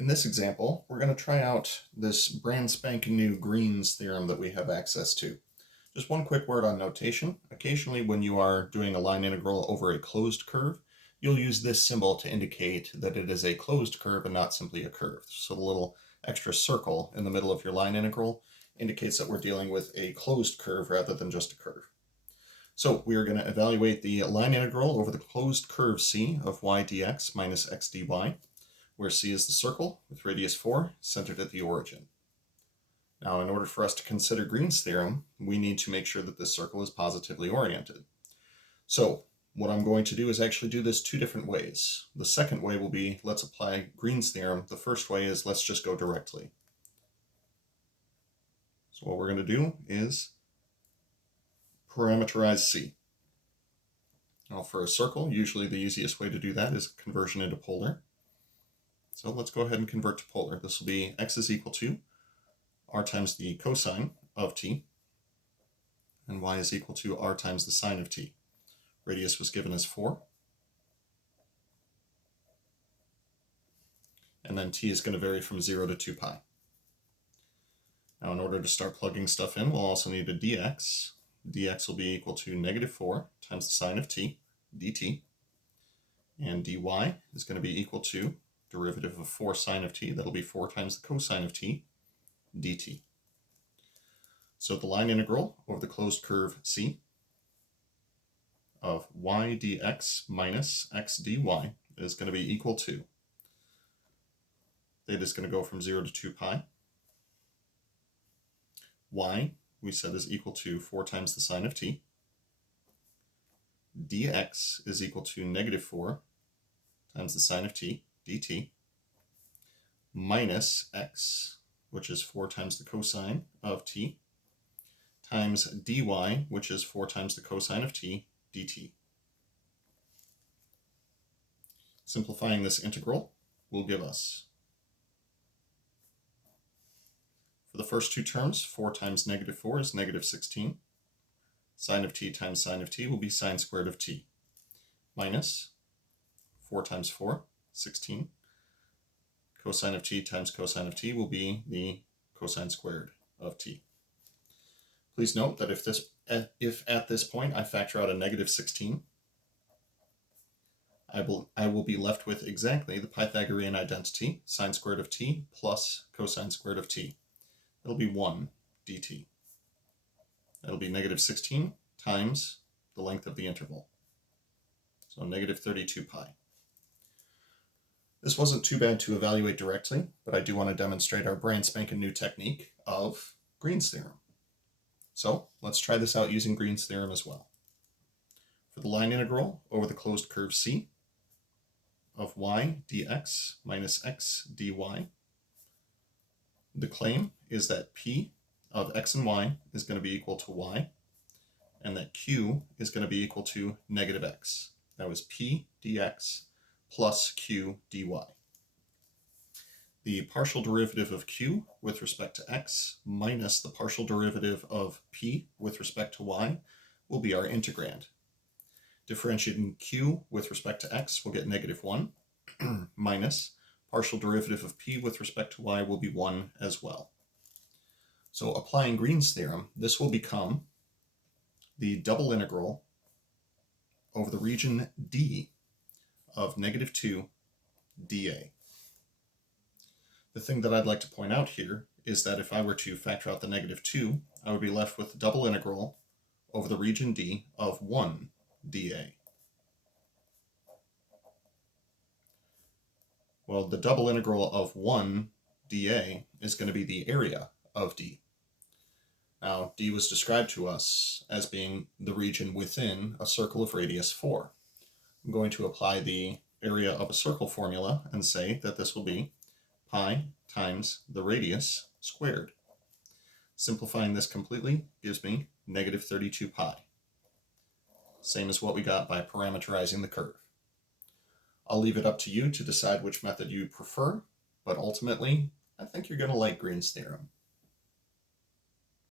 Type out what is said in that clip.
In this example, we're going to try out this brand spanking new Green's theorem that we have access to. Just one quick word on notation. Occasionally when you are doing a line integral over a closed curve, you'll use this symbol to indicate that it is a closed curve and not simply a curve. So the little extra circle in the middle of your line integral indicates that we're dealing with a closed curve rather than just a curve. So we are going to evaluate the line integral over the closed curve C of y dx minus x dy, where C is the circle with radius 4 centered at the origin. Now, in order for us to consider Green's theorem, we need to make sure that this circle is positively oriented. So what I'm going to do is actually do this two different ways. The second way will be, let's apply Green's theorem. The first way is, let's just go directly. So what we're going to do is parameterize C. Now for a circle, usually the easiest way to do that is conversion into polar. So let's go ahead and convert to polar. This will be x is equal to r times the cosine of t, and y is equal to r times the sine of t. Radius was given as 4. And then t is going to vary from 0 to 2 pi. Now in order to start plugging stuff in, we'll also need a dx. dx will be equal to negative 4 times the sine of t, dt. And dy is going to be equal to derivative of 4 sine of t, that'll be 4 times the cosine of t, dt. So the line integral over the closed curve C of y dx minus x dy is going to be equal to, theta is going to go from 0 to 2 pi. Y, we said, is equal to 4 times the sine of t. dx is equal to negative 4 times the sine of t, dt, minus x, which is 4 times the cosine of t, times dy, which is 4 times the cosine of t, dt. Simplifying this integral will give us, for the first two terms, 4 times negative 4 is negative 16. Sine of t times sine of t will be sine squared of t, minus 4 times 4, 16. Cosine of t times cosine of t will be the cosine squared of t. Please note that if at this point I factor out a negative 16, I will be left with exactly the Pythagorean identity, sine squared of t plus cosine squared of t. It'll be 1 dt. That'll be negative 16 times the length of the interval. So negative 32 pi. This wasn't too bad to evaluate directly, but I do want to demonstrate our brand spanking new technique of Green's theorem. So let's try this out using Green's theorem as well. For the line integral over the closed curve C of y dx minus x dy, the claim is that p of x and y is going to be equal to y, and that q is going to be equal to negative x. That was p dx plus q dy. The partial derivative of q with respect to x minus the partial derivative of p with respect to y will be our integrand. Differentiating q with respect to x will get negative 1 minus partial derivative of p with respect to y will be 1 as well. So applying Green's theorem, this will become the double integral over the region D of negative 2 dA. The thing that I'd like to point out here is that if I were to factor out the negative 2, I would be left with the double integral over the region D of 1 dA. Well, the double integral of 1 dA is going to be the area of D. Now, D was described to us as being the region within a circle of radius 4. I'm going to apply the area of a circle formula and say that this will be pi times the radius squared. Simplifying this completely gives me negative 32 pi. Same as what we got by parameterizing the curve. I'll leave it up to you to decide which method you prefer, but ultimately, I think you're going to like Green's theorem.